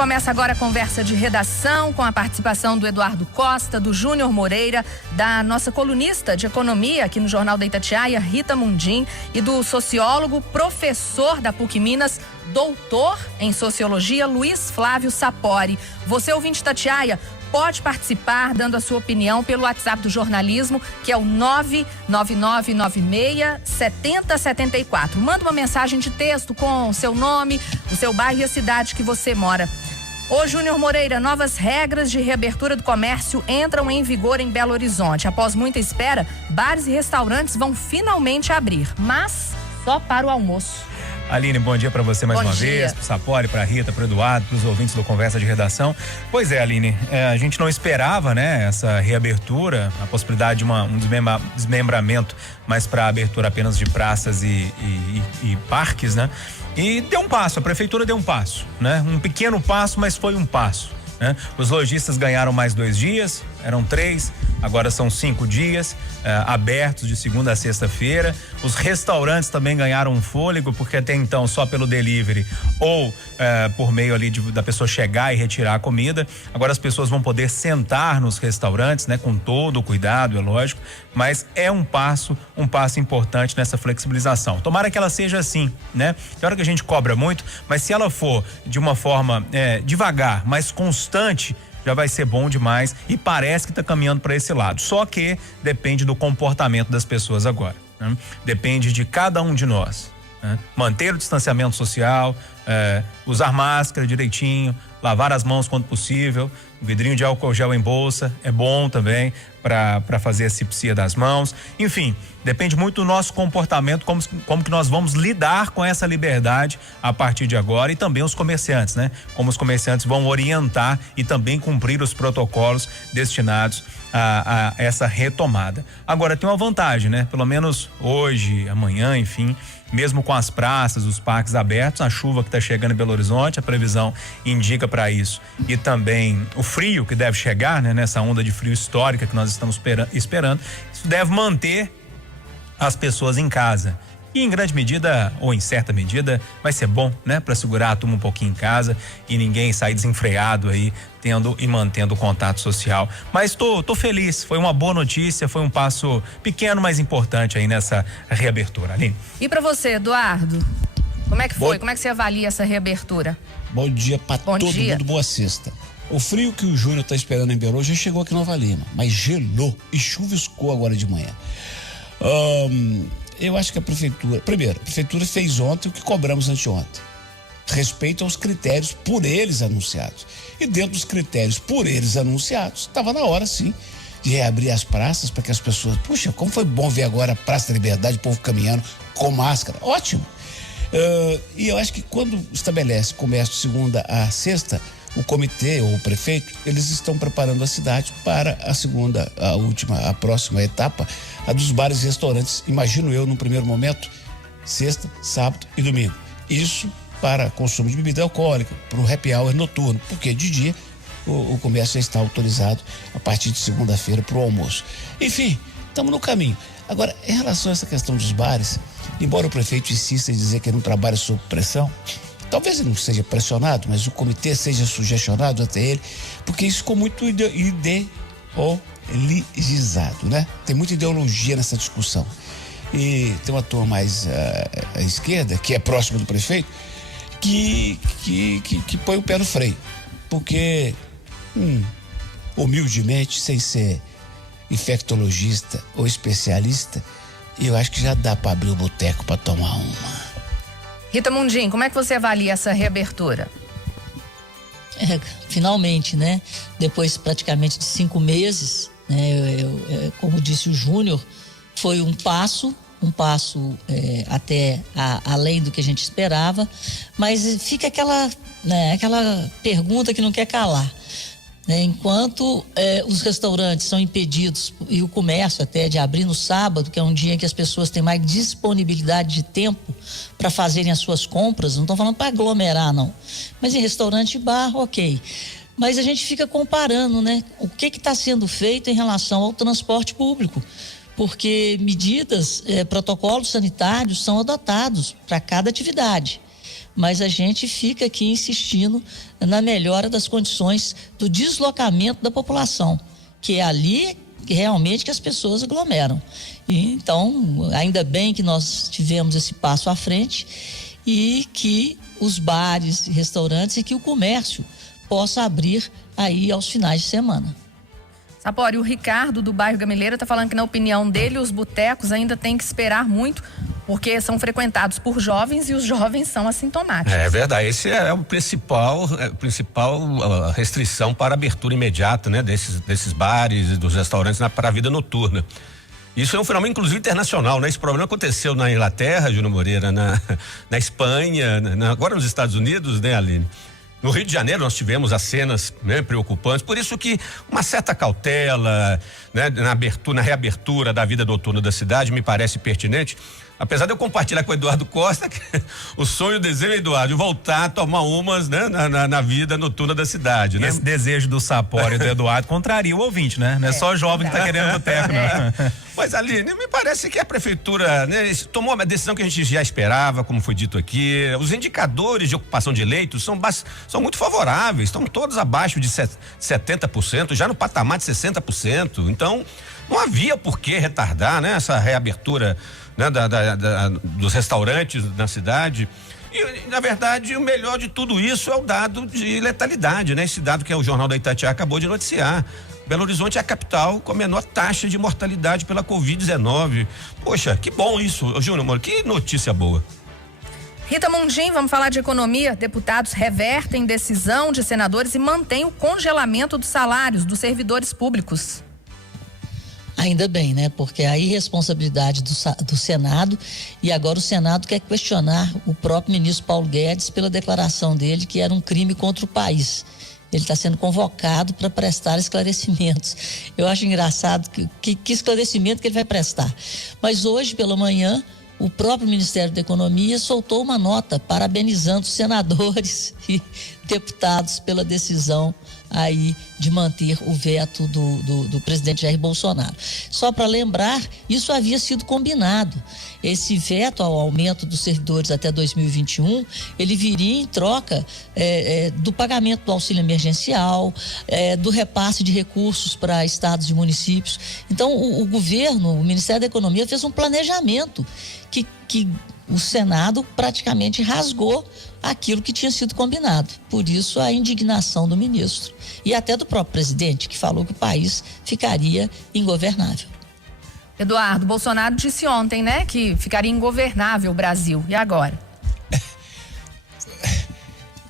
Começa agora a conversa de redação com a participação do Eduardo Costa, do Júnior Moreira, da nossa colunista de economia aqui no Jornal da Itatiaia, Rita Mundim, e do sociólogo, professor da PUC Minas, doutor em sociologia, Luiz Flávio Sapori. Você, ouvinte Itatiaia, pode participar dando a sua opinião pelo WhatsApp do jornalismo, que é o 99996-7074. Manda uma mensagem de texto com o seu nome, o seu bairro e a cidade que você mora. Ô Júnior Moreira, novas regras de reabertura do comércio entram em vigor em Belo Horizonte. Após muita espera, bares e restaurantes vão finalmente abrir, mas só para o almoço. Aline, bom dia para você mais uma vez, pro Sapori, pra Rita, pro Eduardo, pros ouvintes do Conversa de Redação. Pois é, Aline, a gente não esperava, né, essa reabertura, a possibilidade de um desmembramento, mas para abertura apenas de praças e parques, né? E deu um passo, a prefeitura deu um passo, né? Um pequeno passo, mas foi um passo, né? Os lojistas ganharam mais 2 dias, eram 3, agora são 5 dias, abertos de segunda a sexta-feira. Os restaurantes também ganharam um fôlego, porque até então só pelo delivery ou por meio ali da pessoa chegar e retirar a comida. Agora as pessoas vão poder sentar nos restaurantes, né? Com todo o cuidado, é lógico, mas é um passo importante nessa flexibilização. Tomara que ela seja assim, né? Tem hora que a gente cobra muito, mas se ela for de uma forma devagar, mas constante, já vai ser bom demais e parece que está caminhando para esse lado. Só que depende do comportamento das pessoas agora, né? Depende de cada um de nós, né? Manter o distanciamento social, usar máscara direitinho, lavar as mãos quando possível, um vidrinho de álcool gel em bolsa é bom também para fazer a asepsia das mãos. Enfim, depende muito do nosso comportamento, como que nós vamos lidar com essa liberdade a partir de agora, e também os comerciantes, né? Como os comerciantes vão orientar e também cumprir os protocolos destinados a essa retomada. Agora tem uma vantagem, né? Pelo menos hoje, amanhã, enfim, mesmo com as praças, os parques abertos, a chuva que está chegando em Belo Horizonte, a previsão indica para isso, e também o frio que deve chegar, né? Nessa onda de frio histórica que nós estamos esperando, isso deve manter as pessoas em casa. E em grande medida, ou em certa medida, vai ser bom, né? Para segurar a turma um pouquinho em casa e ninguém sair desenfreado aí, tendo e mantendo o contato social. Mas tô feliz, foi uma boa notícia, foi um passo pequeno, mas importante aí nessa reabertura. Aline. E para você, Eduardo, como é que foi? Como é que você avalia essa reabertura? Bom dia para todo mundo, boa sexta. O frio que o Júnior tá esperando em Belo Horizonte já chegou aqui em Nova Lima, mas gelou e chuviscou agora de manhã. Eu acho que a prefeitura fez ontem o que cobramos anteontem. Respeito aos critérios por eles anunciados. E dentro dos critérios por eles anunciados, estava na hora sim de reabrir as praças para que as pessoas, puxa, como foi bom ver agora a Praça da Liberdade, o povo caminhando com máscara, ótimo. E eu acho que quando estabelece comércio de segunda a sexta, o comitê ou o prefeito, eles estão preparando a cidade para a próxima etapa, a dos bares e restaurantes, imagino eu, no primeiro momento, sexta, sábado e domingo. Isso para consumo de bebida alcoólica, para o happy hour noturno, porque de dia o comércio já está autorizado a partir de segunda-feira para o almoço. Enfim, estamos no caminho. Agora, em relação a essa questão dos bares, embora o prefeito insista em dizer que ele não trabalha sob pressão, talvez ele não seja pressionado, mas o comitê seja sugestionado até ele, porque isso ficou muito ideologizado, né? Tem muita ideologia nessa discussão. E tem uma turma mais à esquerda, que é próxima do prefeito, que põe o pé no freio. Porque, humildemente, sem ser infectologista ou especialista, eu acho que já dá para abrir o boteco para tomar uma. Rita Mundim, como é que você avalia essa reabertura? Finalmente, né? Depois praticamente de 5 meses, né? Como disse o Júnior, foi um passo até além do que a gente esperava, mas fica aquela pergunta que não quer calar. Enquanto os restaurantes são impedidos e o comércio até de abrir no sábado, que é um dia em que as pessoas têm mais disponibilidade de tempo para fazerem as suas compras, não estou falando para aglomerar não, mas em restaurante e bar, ok. Mas a gente fica comparando, né? O que está sendo feito em relação ao transporte público, porque medidas, protocolos sanitários são adotados para cada atividade. mas a gente fica aqui insistindo na melhora das condições do deslocamento da população, que é ali realmente que as pessoas aglomeram. E, então, ainda bem que nós tivemos esse passo à frente e que os bares, restaurantes e que o comércio possa abrir aí aos finais de semana. Sapori, o Ricardo do bairro Gameleira está falando que, na opinião dele, os botecos ainda têm que esperar muito, porque são frequentados por jovens e os jovens são assintomáticos. É verdade, esse é o principal restrição para a abertura imediata, né, desses bares e dos restaurantes para a vida noturna. Isso é um fenômeno, inclusive, internacional, né? Esse problema aconteceu na Inglaterra, Júnior Moreira, na Espanha, agora nos Estados Unidos, né, Aline? No Rio de Janeiro nós tivemos as cenas, né, preocupantes, por isso que uma certa cautela, né, na reabertura da vida noturna da cidade me parece pertinente. Apesar de eu compartilhar com o Eduardo Costa que o sonho e o desejo, Eduardo, de voltar a tomar umas, né, na vida noturna da cidade, né? Esse desejo do Sapori e do Eduardo contraria o ouvinte, né? Não é só jovem que tá querendo boteco, não. Mas, Aline, me parece que a prefeitura, né, tomou uma decisão que a gente já esperava, como foi dito aqui. Os indicadores de ocupação de leitos são muito favoráveis, estão todos abaixo de 70%, já no patamar de 60%. Então, não havia por que retardar, né, essa reabertura, né, dos restaurantes na cidade. E, na verdade, o melhor de tudo isso é o dado de letalidade, né? Esse dado que o Jornal da Itatiaia acabou de noticiar. Belo Horizonte é a capital com a menor taxa de mortalidade pela Covid-19. Poxa, que bom isso, Júnior Moura, que notícia boa. Rita Mundim, vamos falar de economia. Deputados revertem decisão de senadores e mantêm o congelamento dos salários dos servidores públicos. Ainda bem, né? Porque a irresponsabilidade do Senado, e agora o Senado quer questionar o próprio ministro Paulo Guedes pela declaração dele que era um crime contra o país. Ele está sendo convocado para prestar esclarecimentos. Eu acho engraçado que esclarecimento que ele vai prestar. Mas hoje pela manhã, o próprio Ministério da Economia soltou uma nota parabenizando os senadores e deputados pela decisão aí de manter o veto do presidente Jair Bolsonaro. Só para lembrar, isso havia sido combinado. Esse veto ao aumento dos servidores até 2021, ele viria em troca do pagamento do auxílio emergencial, do repasse de recursos para estados e municípios. Então, o governo, o Ministério da Economia fez um planejamento que o Senado praticamente rasgou aquilo que tinha sido combinado. Por isso a indignação do ministro e até do próprio presidente, que falou que o país ficaria ingovernável. Eduardo, Bolsonaro disse ontem, né, que ficaria ingovernável o Brasil. E agora?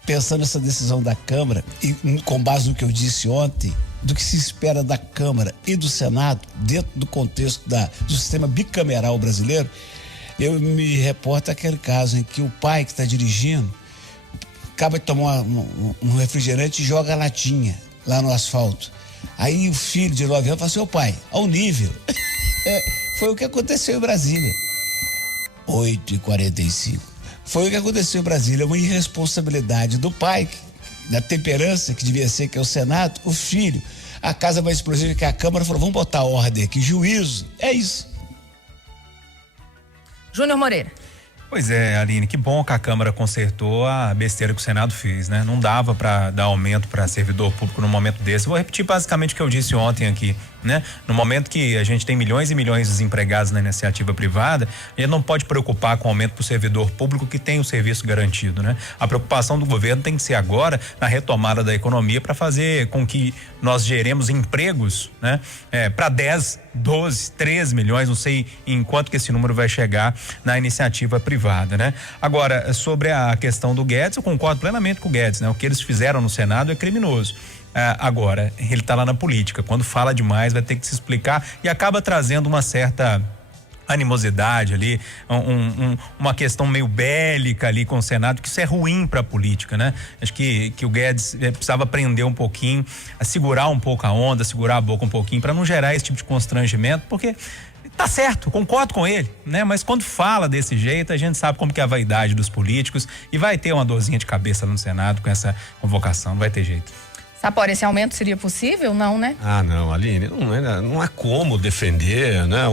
Pensando nessa decisão da Câmara e com base no que eu disse ontem, do que se espera da Câmara e do Senado dentro do contexto do sistema bicameral brasileiro, eu me reporto aquele caso em que o pai que está dirigindo acaba de tomar um refrigerante e joga a latinha lá no asfalto. Aí o filho de 9 anos fala assim: ô pai, ao nível. Foi o que aconteceu em Brasília. 8h45. Foi o que aconteceu em Brasília, uma irresponsabilidade do pai, da temperança que devia ser, que é o Senado, o filho, a casa mais explosiva que a Câmara, falou: vamos botar ordem aqui, juízo. É isso. Júnior Moreira. Pois é, Aline, que bom que a Câmara consertou a besteira que o Senado fez, né? Não dava para dar aumento para servidor público num momento desse. Vou repetir basicamente o que eu disse ontem aqui, né? No momento que a gente tem milhões e milhões de desempregados na iniciativa privada, a gente não pode preocupar com o aumento para o servidor público que tem o serviço garantido, né? A preocupação do governo tem que ser agora na retomada da economia para fazer com que nós geremos empregos, né? Para 10, 12, 13 milhões, não sei em quanto que esse número vai chegar na iniciativa privada, né? Agora, sobre a questão do Guedes, eu concordo plenamente com o Guedes, né? O que eles fizeram no Senado é criminoso. Agora, ele está lá na política, quando fala demais vai ter que se explicar e acaba trazendo uma certa animosidade ali, uma questão meio bélica ali com o Senado, que isso é ruim para a política, né? Acho que o Guedes precisava aprender um pouquinho, a segurar um pouco a onda, segurar a boca um pouquinho, para não gerar esse tipo de constrangimento, porque tá certo, concordo com ele, né? Mas quando fala desse jeito, a gente sabe como que é a vaidade dos políticos e vai ter uma dorzinha de cabeça no Senado com essa convocação, não vai ter jeito. Sapori, esse aumento seria possível? Não, né? Ah, não, Aline, não há como defender, né,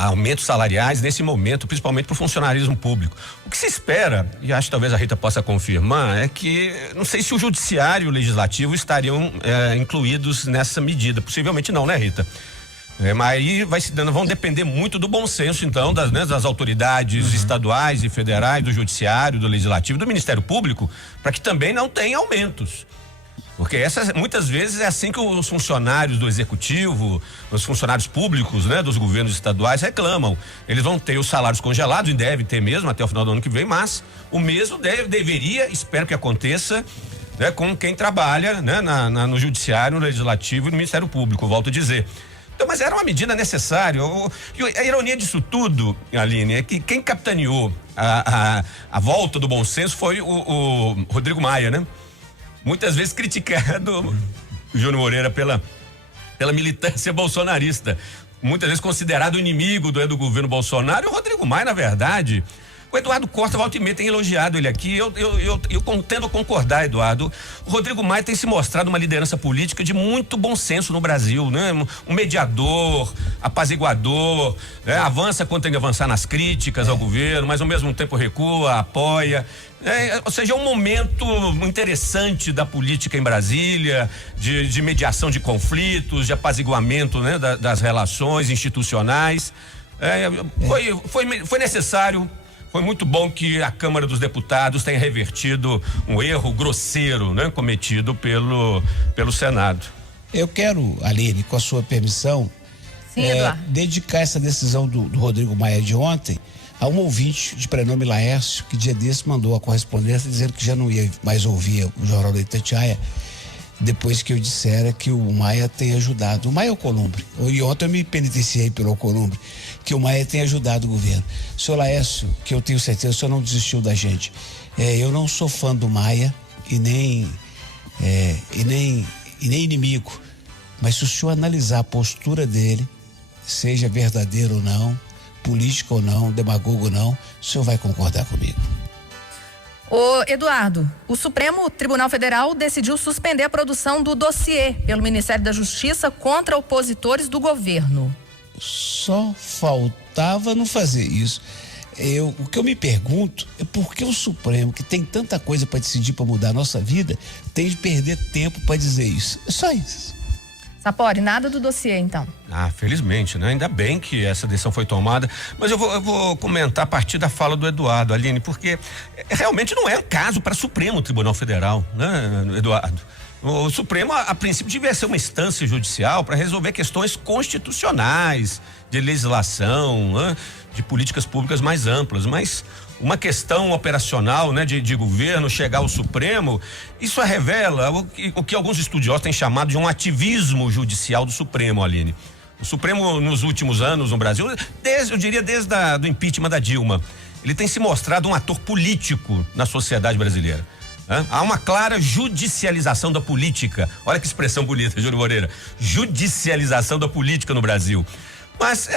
aumentos salariais nesse momento, principalmente para o funcionarismo público. O que se espera, e acho que talvez a Rita possa confirmar, é que não sei se o judiciário e o legislativo estariam incluídos nessa medida. Possivelmente não, né, Rita? Mas aí vão depender muito do bom senso, então, das autoridades estaduais e federais, do judiciário, do legislativo, do Ministério Público, para que também não tenha aumentos. Porque muitas vezes é assim que os funcionários do executivo, os funcionários públicos, né, dos governos estaduais reclamam. Eles vão ter os salários congelados, e devem ter mesmo até o final do ano que vem, mas o mesmo deveria, espero que aconteça, né, com quem trabalha, né, no judiciário, no legislativo e no Ministério Público, volto a dizer. Então, mas era uma medida necessária. A ironia disso tudo, Aline, é que quem capitaneou a volta do bom senso foi o Rodrigo Maia, né? Muitas vezes criticado, o Júnior Moreira, pela militância bolsonarista. Muitas vezes considerado inimigo do governo Bolsonaro. E o Rodrigo Maia, na verdade, o Eduardo Costa, volta e meia, tem elogiado ele aqui. Eu tendo a concordar, Eduardo. O Rodrigo Maia tem se mostrado uma liderança política de muito bom senso no Brasil, né? Um mediador, apaziguador, né? Avança quando tem que avançar nas críticas ao governo, mas ao mesmo tempo recua, apoia. Ou seja, é um momento interessante da política em Brasília, de mediação de conflitos, de apaziguamento, né, das relações institucionais. Foi necessário. Foi muito bom que a Câmara dos Deputados tenha revertido um erro grosseiro, né, cometido pelo Senado. Eu quero, Aline, com a sua permissão, dedicar essa decisão do Rodrigo Maia de ontem a um ouvinte de prenome Laércio, que dia desse mandou a correspondência dizendo que já não ia mais ouvir o Jornal da Itatiaia, depois que eu dissera que o Maia tem ajudado. O Maia é o Alcolumbre. E ontem eu me penitenciei pelo Alcolumbre, que o Maia tem ajudado o governo. Senhor Laércio, que eu tenho certeza, o senhor não desistiu da gente. Eu não sou fã do Maia e nem inimigo. Mas se o senhor analisar a postura dele, seja verdadeiro ou não, político ou não, demagogo ou não, o senhor vai concordar comigo. Ô Eduardo, o Supremo Tribunal Federal decidiu suspender a produção do dossiê pelo Ministério da Justiça contra opositores do governo. Só faltava não fazer isso. O que eu me pergunto é por que o Supremo, que tem tanta coisa para decidir, para mudar a nossa vida, tem de perder tempo para dizer isso. É só isso. Sapori, nada do dossiê, então. Felizmente, né? Ainda bem que essa decisão foi tomada, mas eu vou comentar a partir da fala do Eduardo, Aline, porque realmente não é um caso para Supremo Tribunal Federal, né, Eduardo? O Supremo, a princípio, devia ser uma instância judicial para resolver questões constitucionais, de legislação, né, de políticas públicas mais amplas, mas uma questão operacional, né, de governo chegar ao Supremo, isso revela o que alguns estudiosos têm chamado de um ativismo judicial do Supremo, Aline. O Supremo, nos últimos anos no Brasil, desde o impeachment da Dilma, ele tem se mostrado um ator político na sociedade brasileira. Há uma clara judicialização da política. Olha que expressão bonita, Júnior Moreira. Judicialização da política no Brasil. Mas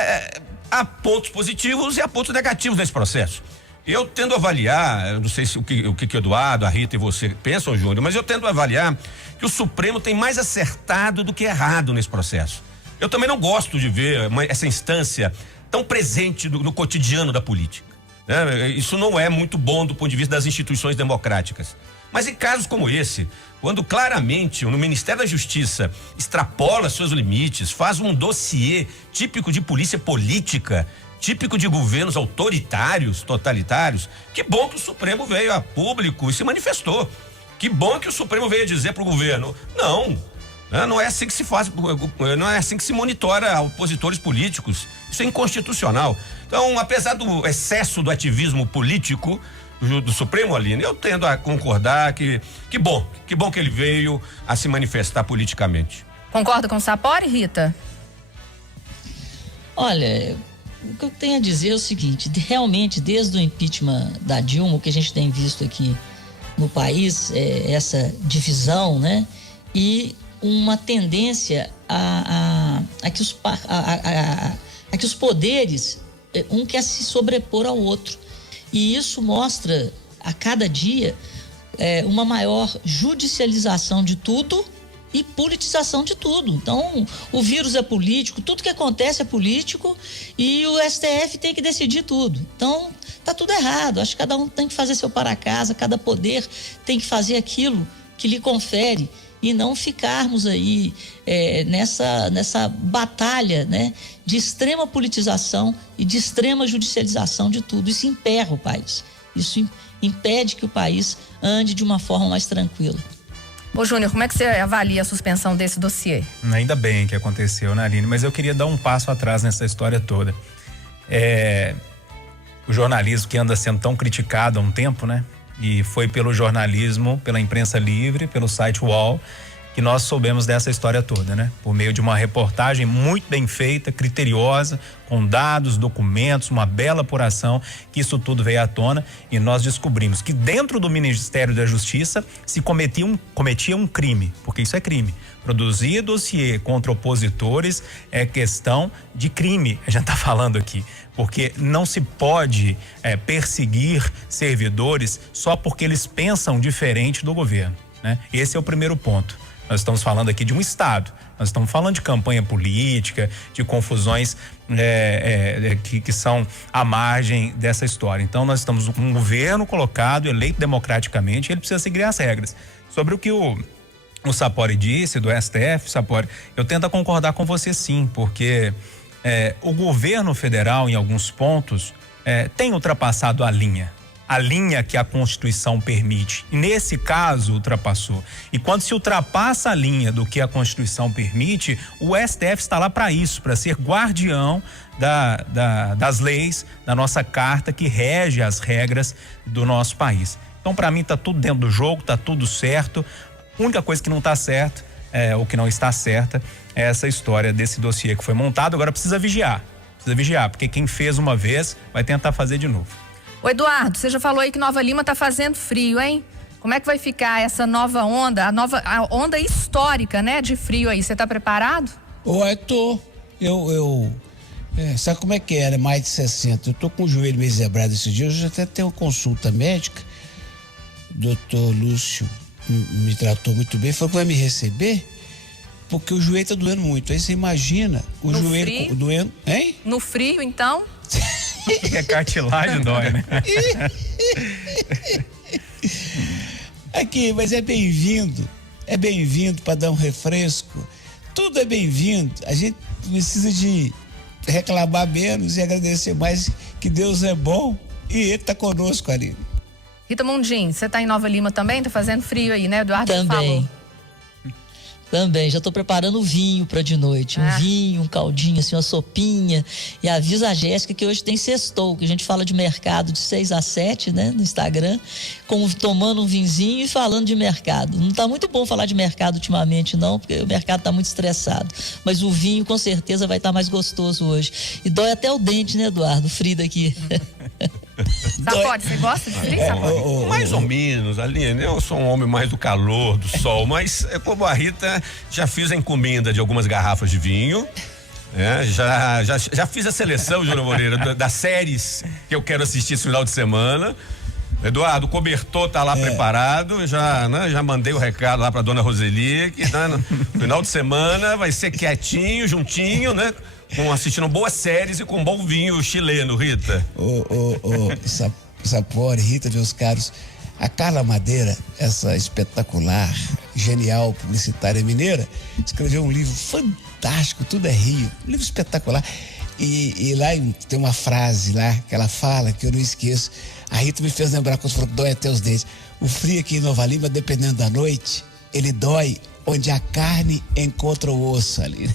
há pontos positivos e há pontos negativos nesse processo. Eu tendo a avaliar, não sei se o que o Eduardo, a Rita e você pensam, Júnior, mas eu tendo a avaliar que o Supremo tem mais acertado do que errado nesse processo. Eu também não gosto de ver essa instância tão presente no cotidiano da política. Isso não é muito bom do ponto de vista das instituições democráticas. Mas em casos como esse, quando claramente no Ministério da Justiça extrapola seus limites, faz um dossiê típico de polícia política, típico de governos autoritários, totalitários, que bom que o Supremo veio a público e se manifestou. Que bom que o Supremo veio dizer para o governo, não é assim que se faz, não é assim que se monitora opositores políticos. Isso é inconstitucional. Então, apesar do excesso do ativismo político do Supremo, Aline, eu tendo a concordar que bom que ele veio a se manifestar politicamente. Concorda com o Sapori, Rita? Olha, o que eu tenho a dizer é o seguinte, realmente, desde o impeachment da Dilma, o que a gente tem visto aqui no país, essa divisão, né? E uma tendência a que os poderes, um quer se sobrepor ao outro. E isso mostra, a cada dia, uma maior judicialização de tudo e politização de tudo. Então, o vírus é político, tudo que acontece é político e o STF tem que decidir tudo. Então, tá tudo errado. Acho que cada um tem que fazer seu para casa, cada poder tem que fazer aquilo que lhe confere e não ficarmos aí nessa batalha, né, de extrema politização e de extrema judicialização de tudo. Isso emperra o país. Isso impede que o país ande de uma forma mais tranquila. Ô Júnior, como é que você avalia a suspensão desse dossiê? Ainda bem que aconteceu, né, Aline? Mas eu queria dar um passo atrás nessa história toda. O jornalismo que anda sendo tão criticado há um tempo, né? E foi pelo jornalismo, pela imprensa livre, pelo site UOL, que nós soubemos dessa história toda, né? Por meio de uma reportagem muito bem feita, criteriosa, com dados, documentos, uma bela apuração, que isso tudo veio à tona e nós descobrimos que dentro do Ministério da Justiça se cometia um crime, porque isso é crime. Produzir dossiê contra opositores é questão de crime, a gente tá falando aqui, porque não se pode perseguir servidores só porque eles pensam diferente do governo, né? Esse é o primeiro ponto. Nós estamos falando aqui de um Estado, nós estamos falando de campanha política, de confusões que são à margem dessa história. Então nós estamos com um governo colocado, eleito democraticamente, ele precisa seguir as regras. Sobre o que o Sapori disse, do STF, Sapori, eu tento concordar com você sim, porque o governo federal, em alguns pontos, tem ultrapassado a linha que a Constituição permite. E nesse caso, ultrapassou. E quando se ultrapassa a linha do que a Constituição permite, o STF está lá para isso, para ser guardião das leis, da nossa carta que rege as regras do nosso país. Então, para mim, está tudo dentro do jogo, está tudo certo. A única coisa que não está certo, ou que não está certa, é essa história desse dossiê que foi montado. Agora precisa vigiar, porque quem fez uma vez vai tentar fazer de novo. Ô Eduardo, você já falou aí que Nova Lima tá fazendo frio, hein? Como é que vai ficar essa nova onda, a onda histórica, né, de frio aí? Você tá preparado? Ué, tô. Sabe como é que era? Mais de 60. Eu tô com o joelho meio zebrado esses dias, eu já até tenho uma consulta médica. O doutor Lúcio me tratou muito bem, falou que vai me receber porque o joelho tá doendo muito. Aí você imagina o no joelho frio? Doendo, hein? No frio, então? É cartilagem, dói, né? Aqui, mas é bem-vindo para dar um refresco. Tudo é bem-vindo. A gente precisa de reclamar menos e agradecer mais, que Deus é bom e Ele tá conosco, Aline. Rita Mundim, você tá em Nova Lima também? Tá fazendo frio aí, né? Eduardo Também. falou. Já tô preparando o vinho para de noite. Um vinho, um caldinho, assim, uma sopinha. E avisa a Jéssica que hoje tem sextou, que a gente fala de mercado de 6 a 7, né? No Instagram, tomando um vinzinho e falando de mercado. Não tá muito bom falar de mercado ultimamente, não, porque o mercado tá muito estressado. Mas o vinho, com certeza, vai estar mais gostoso hoje. E dói até o dente, né, Eduardo? O frio daqui. Sapori, você gosta de frio, Sapori? Mais ou menos, Aline. Eu sou um homem mais do calor, do sol, mas como a Rita, já fiz a encomenda de algumas garrafas de vinho. Já fiz a seleção, Júnior Moreira, das séries que eu quero assistir esse final de semana. Eduardo, o cobertor tá lá preparado, já mandei o recado lá pra dona Roseli, que no final de semana vai ser quietinho, juntinho, né? Assistindo boas séries e com bom vinho chileno, Rita. Sapori, Rita, meus caros, a Carla Madeira, essa espetacular, genial publicitária mineira, escreveu um livro fantástico, Tudo é Rio, um livro espetacular. E lá tem uma frase lá que ela fala, que eu não esqueço. A Rita me fez lembrar quando falou que dói até os dentes. O frio aqui em Nova Lima, dependendo da noite, ele dói onde a carne encontra o osso ali.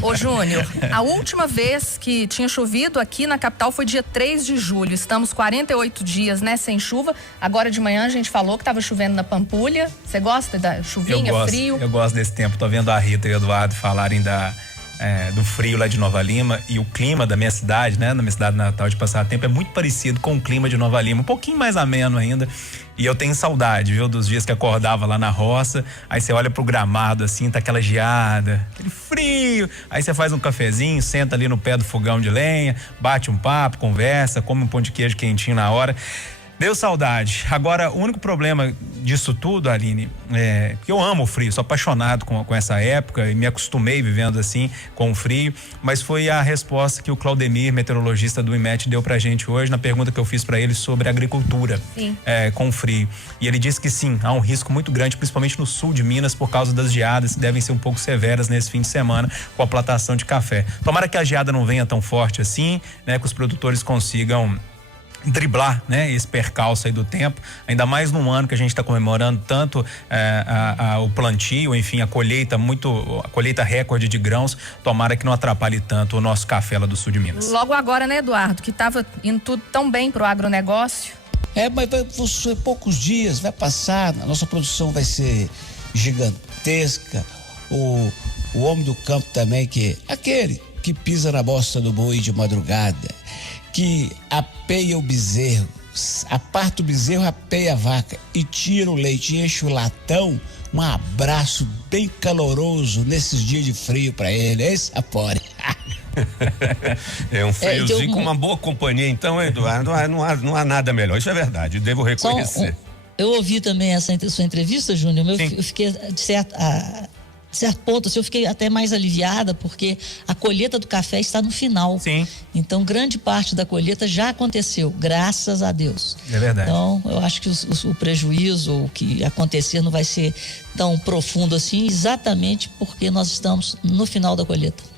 Ô Júnior, a última vez que tinha chovido aqui na capital foi dia 3 de julho. Estamos 48 dias, né, sem chuva. Agora de manhã a gente falou que estava chovendo na Pampulha. Você gosta da chuvinha, frio? Eu gosto desse tempo. Tô vendo a Rita e o Eduardo falarem do frio lá de Nova Lima, e o clima da minha cidade, né, na minha cidade natal de Passatempo, é muito parecido com o clima de Nova Lima, um pouquinho mais ameno ainda. E eu tenho saudade, viu, dos dias que acordava lá na roça, aí você olha pro gramado assim, tá aquela geada, aquele frio, aí você faz um cafezinho, senta ali no pé do fogão de lenha, bate um papo, conversa, come um pão de queijo quentinho na hora. Deu saudade. Agora, o único problema disso tudo, Aline, é que eu amo o frio, sou apaixonado com essa época e me acostumei vivendo assim com o frio, mas foi a resposta que o Claudemir, meteorologista do IMET, deu pra gente hoje na pergunta que eu fiz pra ele sobre agricultura com o frio. E ele disse que sim, há um risco muito grande, principalmente no sul de Minas, por causa das geadas que devem ser um pouco severas nesse fim de semana com a plantação de café. Tomara que a geada não venha tão forte assim, né, que os produtores consigam driblar, né, esse percalço aí do tempo, ainda mais num ano que a gente está comemorando tanto o plantio, enfim, a colheita recorde de grãos. Tomara que não atrapalhe tanto o nosso café lá do sul de Minas. Logo agora, né, Eduardo, que estava indo tudo tão bem pro agronegócio. Mas vão ser poucos dias, vai passar, a nossa produção vai ser gigantesca. O homem do campo também, aquele que pisa na bosta do boi de madrugada, que apeia o bezerro, aparta o bezerro, apeia a vaca e tira o leite e enche o latão. Um abraço bem caloroso nesses dias de frio pra ele, é esse Sapori. É um friozinho com uma boa companhia, então, Eduardo, não há nada melhor, isso é verdade, devo reconhecer. Eu ouvi também essa sua entrevista, Júnior, eu fiquei de certo ponto, assim, eu fiquei até mais aliviada, porque a colheita do café está no final. Sim. Então, grande parte da colheita já aconteceu, graças a Deus. É verdade. Então, eu acho que o prejuízo, o que acontecer, não vai ser tão profundo assim, exatamente porque nós estamos no final da colheita.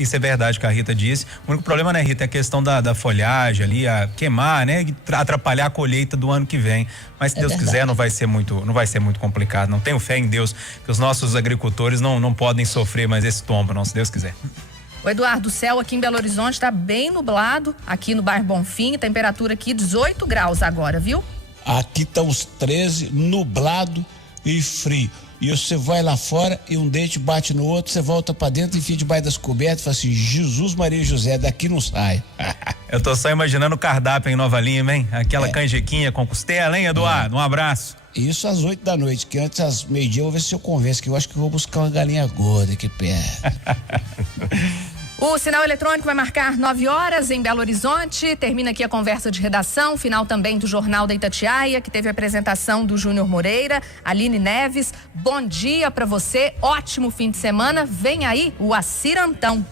Isso é verdade que a Rita disse. O único problema, né, Rita, é a questão da folhagem ali, a queimar, né, e atrapalhar a colheita do ano que vem. Mas se Deus quiser, não vai ser muito complicado. Não tenho fé em Deus que os nossos agricultores não podem sofrer mais esse tombo, não, se Deus quiser. O Eduardo, o céu aqui em Belo Horizonte está bem nublado, aqui no bairro Bonfim, temperatura aqui 18 graus agora, viu? Aqui tá uns 13, nublado e frio. E você vai lá fora e um dente bate no outro, você volta pra dentro, enfia debaixo das cobertas e fala assim: Jesus, Maria e José, daqui não sai. Eu tô só imaginando o cardápio em Nova Lima, hein? Aquela canjiquinha com costela, hein, Eduardo? Um abraço. Isso às 8 da noite, que antes às meio-dia eu vou ver se eu convenço, que eu acho que eu vou buscar uma galinha gorda aqui perto. O sinal eletrônico vai marcar 9 horas em Belo Horizonte. Termina aqui a conversa de redação, final também do Jornal da Itatiaia, que teve a apresentação do Júnior Moreira, Aline Neves. Bom dia pra você, ótimo fim de semana. Vem aí o Acirantão.